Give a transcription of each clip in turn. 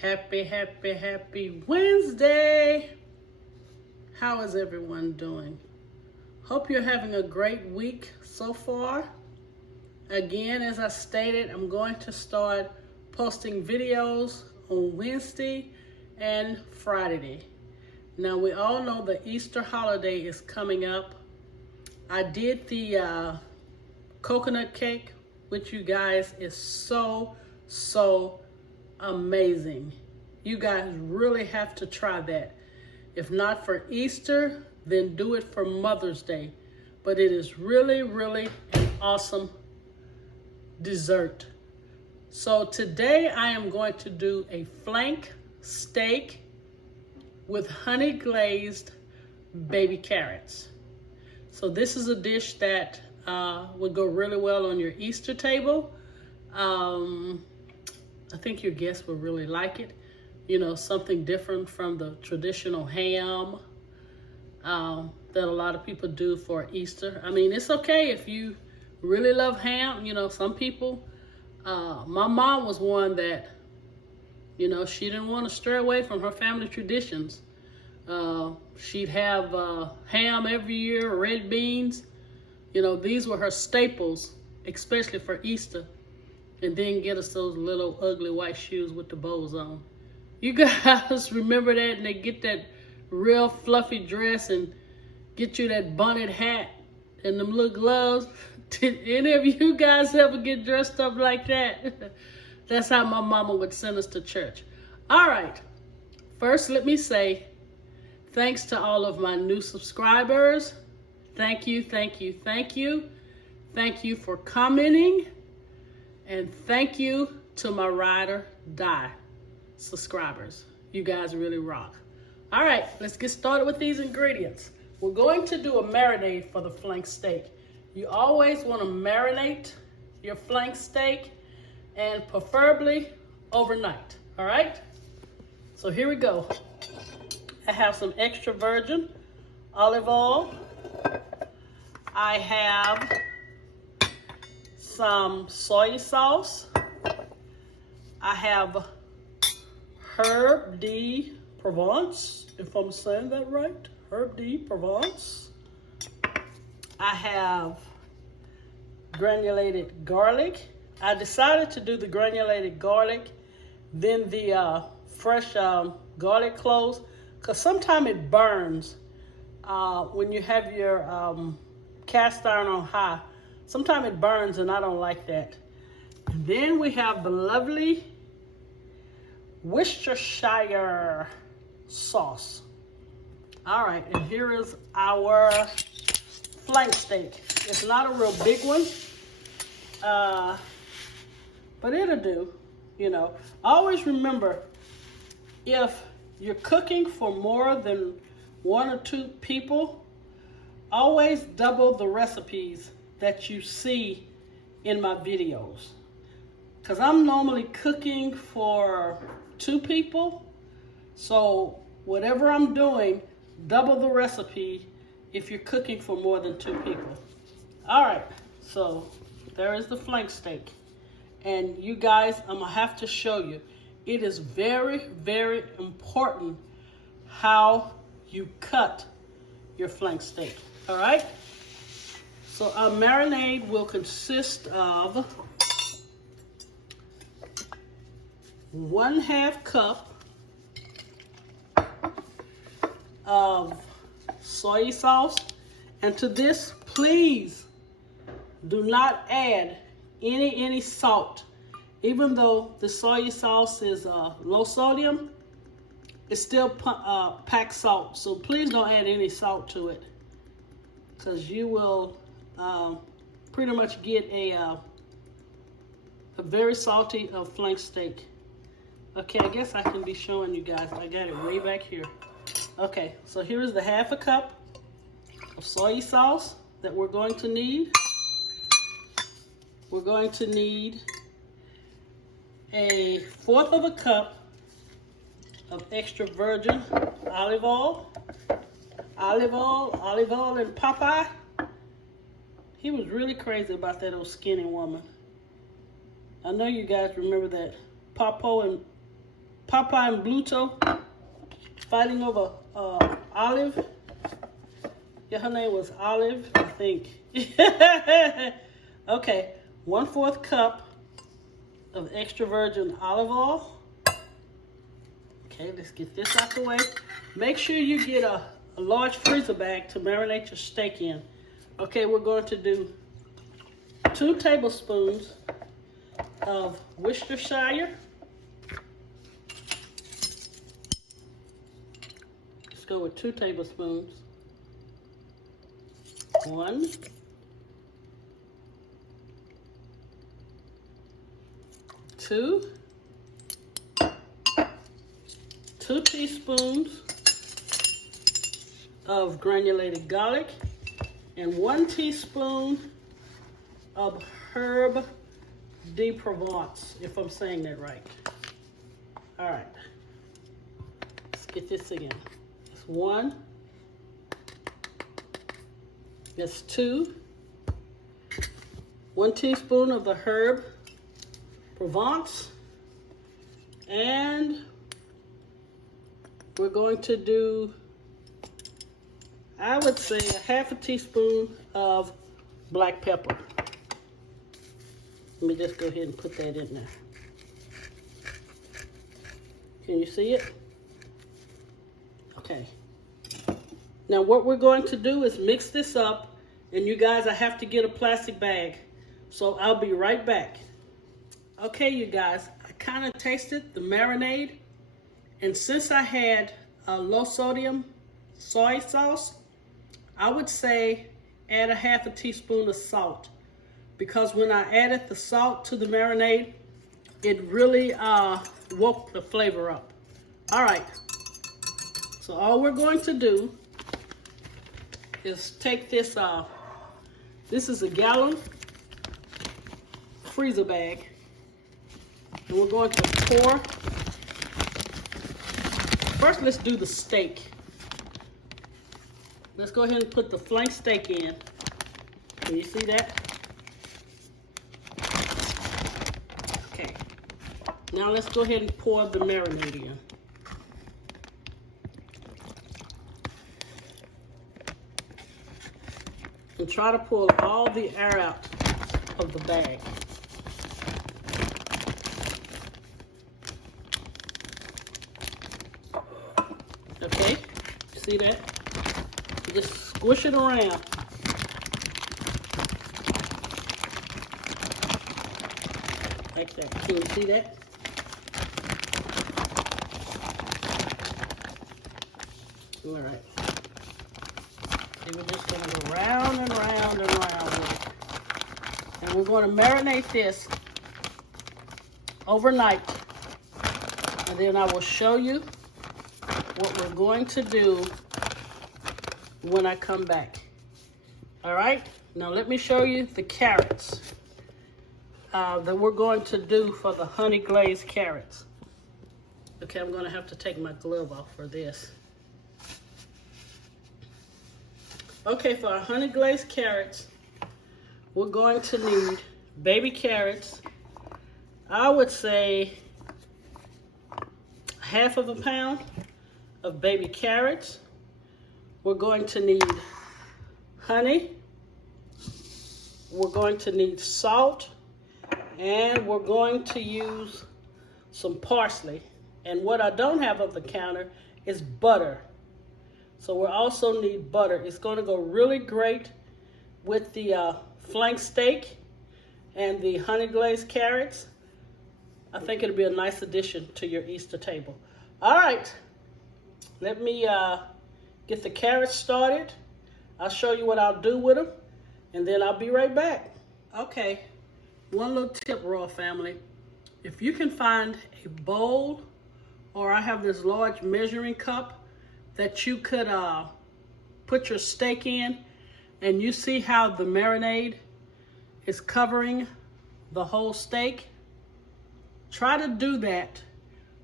Happy Wednesday. How is everyone doing? Hope you're having a great week so far. Again, as I stated, I'm going to start posting videos on Wednesday and Friday. Now, we all know the Easter holiday is coming up. I did the coconut cake with you guys. It's so amazing. You guys really have to try that. If not for Easter, then do it for Mother's Day. But it is really an awesome dessert. So today I am going to do a flank steak with honey glazed baby carrots. So this is a dish that would go really well on your Easter table. I think your guests will really like it. You know, something different from the traditional ham that a lot of people do for Easter. I mean, it's okay if you really love ham. You know, some people, my mom was one that, you know, she didn't want to stray away from her family traditions. She'd have ham every year, red beans. You know, these were her staples, especially for Easter. And then get us those little ugly white shoes with the bows on. You guys remember that? And they get that real fluffy dress and get you that bunnet hat and them little gloves. Did any of you guys ever get dressed up like that? That's how my mama would send us to church. All right. First, let me say thanks to all of my new subscribers. Thank you. Thank you for commenting. And thank you to my ride or die subscribers. You guys really rock. All right, let's get started with these ingredients. We're going to do a marinade for the flank steak. You always want to marinate your flank steak and preferably overnight. All right? So here we go. I have some extra virgin olive oil. I have some soy sauce. I have herb de Provence, if I'm saying that right. Herb de Provence. I have granulated garlic. I decided to do the granulated garlic, then the fresh garlic cloves, because sometimes it burns when you have your cast iron on high. Sometimes it burns and I don't like that. And then we have the lovely Worcestershire sauce. All right, and here is our flank steak. It's not a real big one, but it'll do, you know. Always remember, if you're cooking for more than 1 or 2 people, always double the recipes that you see in my videos, because I'm normally cooking for 2 people, so whatever I'm doing, double the recipe if you're cooking for more than 2 people. All right, so there is the flank steak, and you guys, I'm gonna have to show you. It is very important how you cut your flank steak. All right. So our marinade will consist of 1/2 cup of soy sauce. And to this, please do not add any salt. Even though the soy sauce is low sodium, it still packs salt. So please don't add any salt to it, because you will pretty much get a very salty flank steak. Okay, I guess I can be showing you guys. I got it way back here. Okay, so here is the 1/2 cup of soy sauce that we're going to need. We're going to need a 1/4 cup of extra virgin olive oil. Olive oil, and Popeye. He was really crazy about that old skinny woman. I know you guys remember that. Popo and Papa and Bluto fighting over Olive. Yeah, her name was Olive, I think. Okay, 1/4 cup of extra virgin olive oil. Okay, let's get this out the way. Make sure you get a large freezer bag to marinate your steak in. Okay, we're going to do 2 tablespoons of Worcestershire. Let's go with 2 tablespoons. 1. 2. 2 teaspoons of granulated garlic and 1 teaspoon of herb de Provence, if I'm saying that right. All right, let's get this again. That's 1. That's 2. 1 teaspoon of the herb Provence, and we're going to do, I would say, 1/2 teaspoon of black pepper. Let me just go ahead and put that in there. Can you see it? Okay. Now what we're going to do is mix this up, and you guys, I have to get a plastic bag. So I'll be right back. Okay, you guys, I kind of tasted the marinade, and since I had a low sodium soy sauce, I would say add 1/2 teaspoon of salt, because when I added the salt to the marinade, it really woke the flavor up. All right, so all we're going to do is take this, this is a gallon freezer bag, and we're going to pour. First, let's do the steak. Let's go ahead and put the flank steak in. Can you see that? Okay. Now let's go ahead and pour the marinade in. And try to pull all the air out of the bag. Okay, see that? Just squish it around. Like that. Can you see that? All right. And we're just going to go round and round and round with it. And we're going to marinate this overnight. And then I will show you what we're going to do when I come back. All right, now let me show you the carrots that we're going to do for the honey glazed carrots. Okay, I'm gonna have to take my glove off for this. Okay, for our honey glazed carrots, we're going to need baby carrots. I would say 1/2 pound of baby carrots. We're going to need honey. We're going to need salt, and we're going to use some parsley. And what I don't have on the counter is butter. So we'll also need butter. It's going to go really great with the flank steak and the honey glazed carrots. I think it'll be a nice addition to your Easter table. All right, let me get the carrots started. I'll show you what I'll do with them, and then I'll be right back. Okay, one little tip, Royal Family. If you can find a bowl, or I have this large measuring cup that you could put your steak in, and you see how the marinade is covering the whole steak, try to do that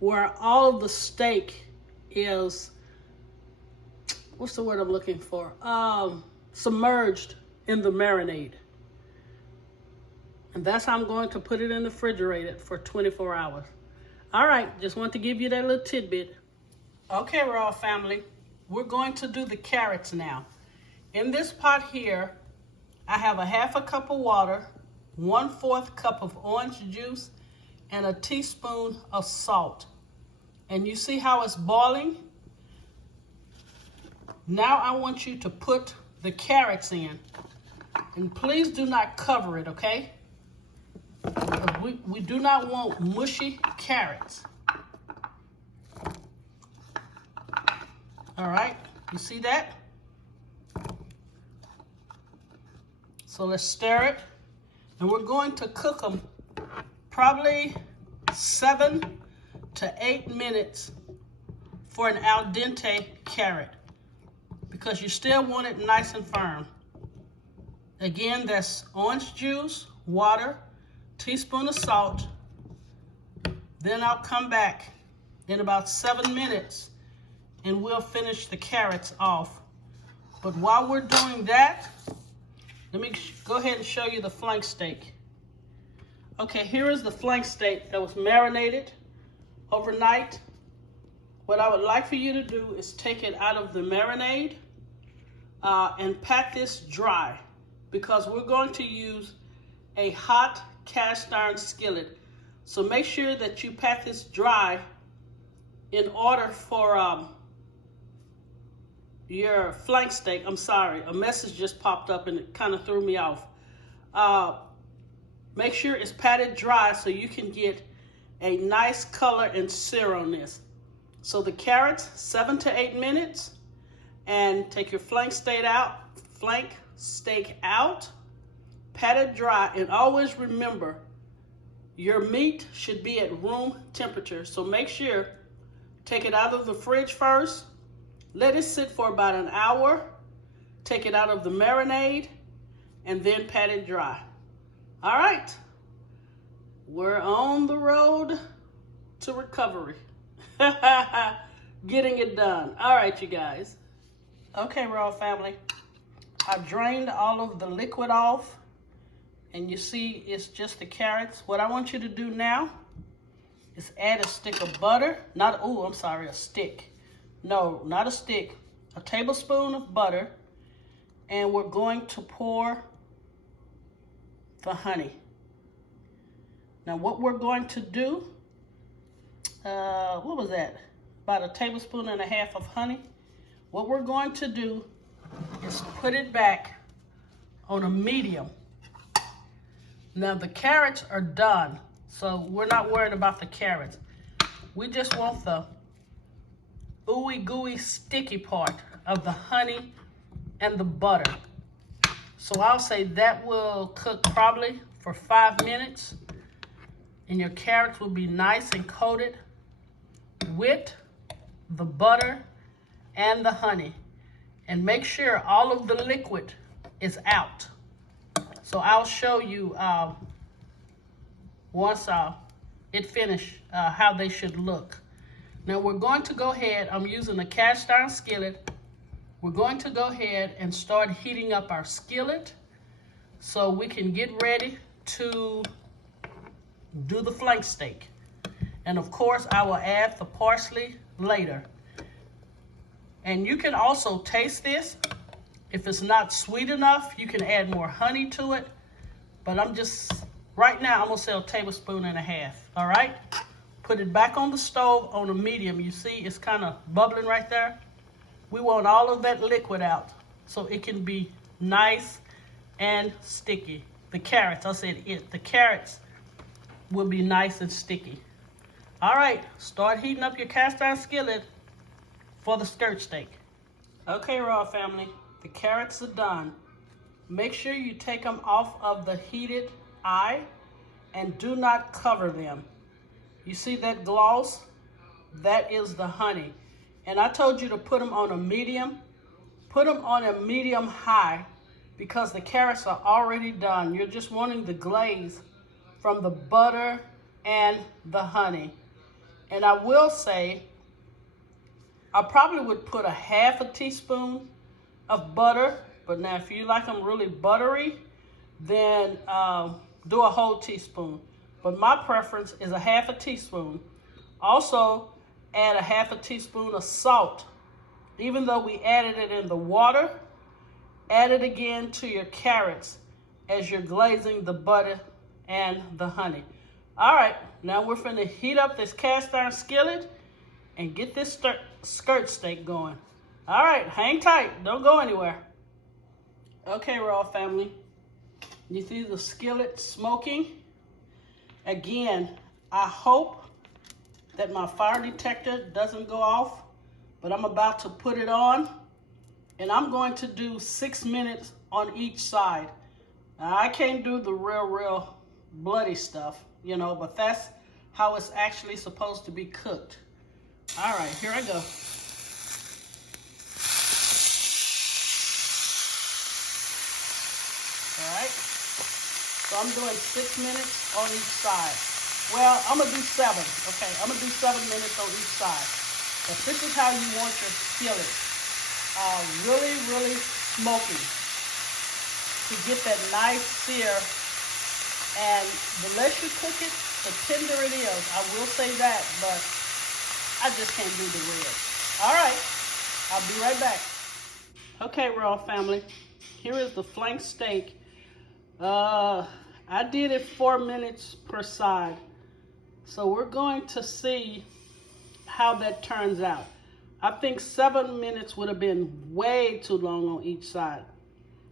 where all of the steak is, what's the word I'm looking for? Submerged in the marinade. And that's how I'm going to put it in the refrigerator for 24 hours. All right, just want to give you that little tidbit. Okay, Royal family, we're going to do the carrots now. In this pot here, I have a half a cup of water, 1/4 cup of orange juice, and a teaspoon of salt. And you see how it's boiling? Now I want you to put the carrots in. And please do not cover it, okay? We do not want mushy carrots. All right, you see that? So let's stir it. And we're going to cook them probably 7 to 8 minutes for an al dente carrot, because you still want it nice and firm. Again, that's orange juice, water, teaspoon of salt. Then I'll come back in about 7 minutes and we'll finish the carrots off. But while we're doing that, let me go ahead and show you the flank steak. Okay, here is the flank steak that was marinated overnight. What I would like for you to do is take it out of the marinade and pat this dry, because we're going to use a hot cast iron skillet. So make sure that you pat this dry in order for your flank steak. I'm sorry, a message just popped up and it kind of threw me off. Make sure it's patted dry so you can get a nice color and sear on this. So the carrots, 7 to 8 minutes, and take your flank steak out, pat it dry, and always remember, your meat should be at room temperature. So make sure, take it out of the fridge first, let it sit for about an hour, take it out of the marinade, and then pat it dry. All right, we're on the road to recovery. Getting it done. All right, you guys. Okay, Royal family, I drained all of the liquid off, and you see it's just the carrots. What I want you to do now is add a stick of butter. A stick. No, not a stick. A tablespoon of butter, and we're going to pour the honey. Now what we're going to do, what was that? About a tablespoon and a half of honey. What we're going to do is put it back on a medium. Now the carrots are done, so we're not worried about the carrots. We just want the ooey gooey sticky part of the honey and the butter. So I'll say that will cook probably for 5 minutes, and your carrots will be nice and coated with the butter and the honey. And make sure all of the liquid is out. So I'll show you once it finished how they should look. Now we're going to go ahead, I'm using a cast iron skillet. We're going to go ahead and start heating up our skillet so we can get ready to do the flank steak. And of course, I will add the parsley later. And you can also taste this. If it's not sweet enough, you can add more honey to it. But right now, I'm gonna say a tablespoon and a half, all right? Put it back on the stove on a medium. You see, it's kind of bubbling right there. We want all of that liquid out so it can be nice and sticky. The carrots, the carrots will be nice and sticky. All right, start heating up your cast iron skillet for the skirt steak. Okay, Royal family, the carrots are done. Make sure you take them off of the heated eye and do not cover them. You see that gloss? That is the honey. And I told you to put them on a medium. Put them on a medium high because the carrots are already done. You're just wanting the glaze from the butter and the honey. And I will say, I probably would put a half a teaspoon of butter, but now if you like them really buttery, then do a whole teaspoon. But my preference is a half a teaspoon. Also, add a half a teaspoon of salt. Even though we added it in the water, add it again to your carrots as you're glazing the butter and the honey. All right, now we're finna heat up this cast iron skillet and get this skirt steak going. All right, hang tight, don't go anywhere. Okay, Raw family, you see the skillet smoking? Again, I hope that my fire detector doesn't go off, but I'm about to put it on, and I'm going to do 6 minutes on each side. Now, I can't do the real bloody stuff, you know, but that's how it's actually supposed to be cooked. All right, here I go. All right, so I'm doing 6 minutes on each side. Well, I'm gonna do 7, okay? I'm gonna do 7 minutes on each side. But this is how you want your skillet, really smoky to get that nice sear. And the less you cook it, the tender it is. I will say that, but I just can't do the red. All right, I'll be right back. Okay, Raw family, here is the flank steak. I did it 4 minutes per side. So we're going to see how that turns out. I think 7 minutes would have been way too long on each side.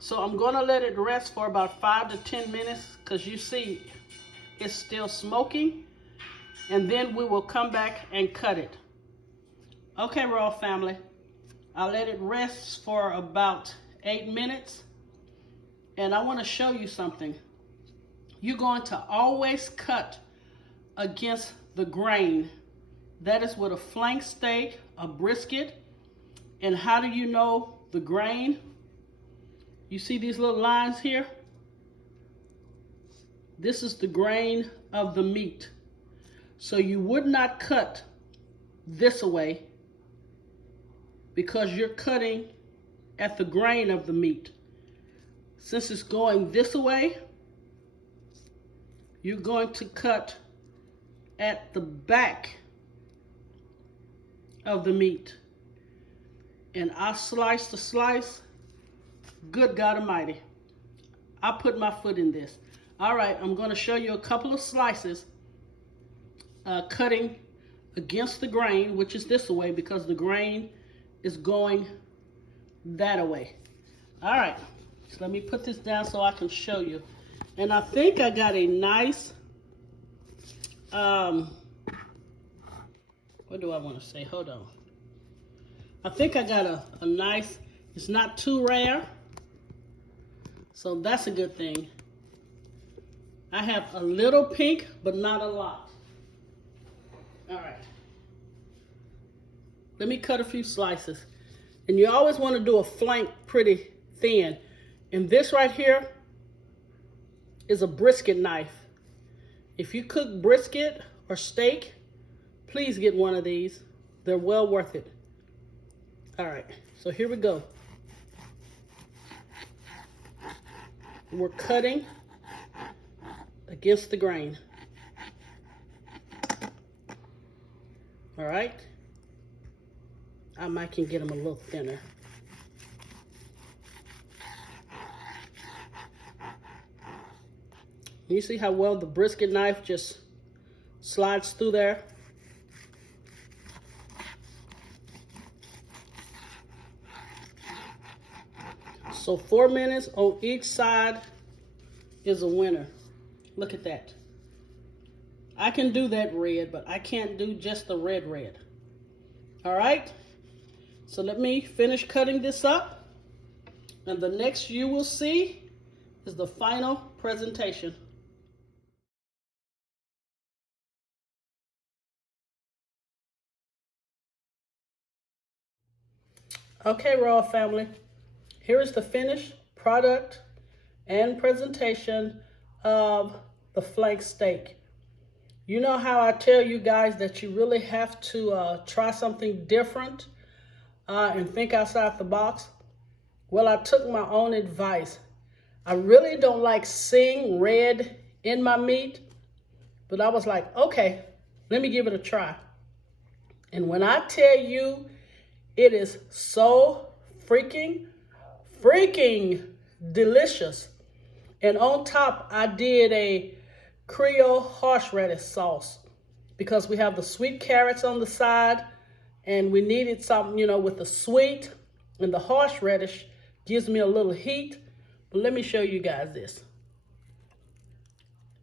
So I'm gonna let it rest for about 5 to 10 minutes because you see it's still smoking, and then we will come back and cut it. Okay, Raw family, I'll let it rest for about 8 minutes, and I wanna show you something. You're going to always cut against the grain. That is with a flank steak, a brisket. And how do you know the grain? You see these little lines here? This is the grain of the meat. So you would not cut this away because you're cutting at the grain of the meat. Since it's going this way, you're going to cut at the back of the meat. And I slice the slice. Good God Almighty. I put my foot in this. All right, I'm going to show you a couple of slices cutting against the grain, which is this way because the grain is going that way. All right, so let me put this down so I can show you. And I think I got a nice, what do I want to say? Hold on. I think I got a nice, it's not too rare. So that's a good thing. I have a little pink, but not a lot. All right. Let me cut a few slices. And you always want to do a flank pretty thin. And this right here is a brisket knife. If you cook brisket or steak, please get one of these. They're well worth it. All right, so here we go. We're cutting against the grain. All right. I might can get them a little thinner. You see how well the brisket knife just slides through there? So 4 minutes on each side is a winner. Look at that. I can do that red, but I can't do just the red. All right, so let me finish cutting this up. And the next you will see is the final presentation. Okay, Raw family, here is the finished product and presentation of the flank steak. You know how I tell you guys that you really have to try something different and think outside the box? Well, I took my own advice. I really don't like seeing red in my meat, but I was like, okay, let me give it a try. And when I tell you, it is so freaking delicious. And on top, I did a Creole horseradish sauce because we have the sweet carrots on the side and we needed something, you know, with the sweet, and the horseradish gives me a little heat. But let me show you guys this.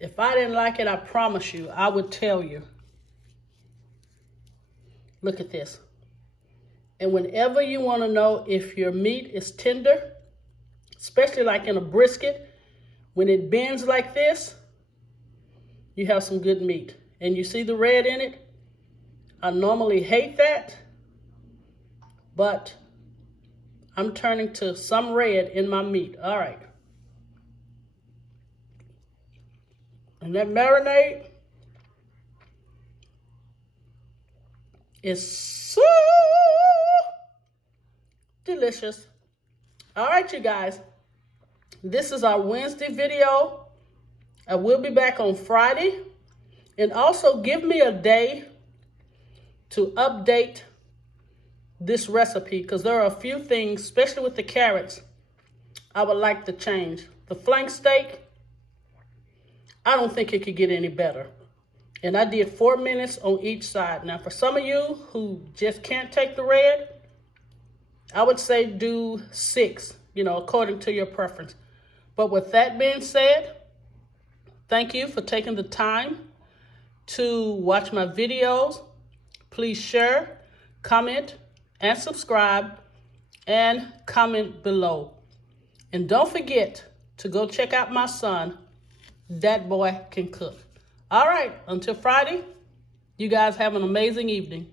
If I didn't like it, I promise you, I would tell you. Look at this. And whenever you want to know if your meat is tender, especially like in a brisket, when it bends like this, you have some good meat. And you see the red in it? I normally hate that, but I'm turning to some red in my meat. All right. And that marinade is so delicious. All right, you guys. This is our Wednesday video. I will be back on Friday. And also give me a day to update this recipe, because there are a few things, especially with the carrots, I would like to change. The flank steak, I don't think it could get any better. And I did 4 minutes on each side. Now, for some of you who just can't take the red, I would say do 6, you know, according to your preference. But with that being said, thank you for taking the time to watch my videos. Please share, comment, and subscribe, and comment below. And don't forget to go check out my son. That boy can cook. All right, until Friday, you guys have an amazing evening.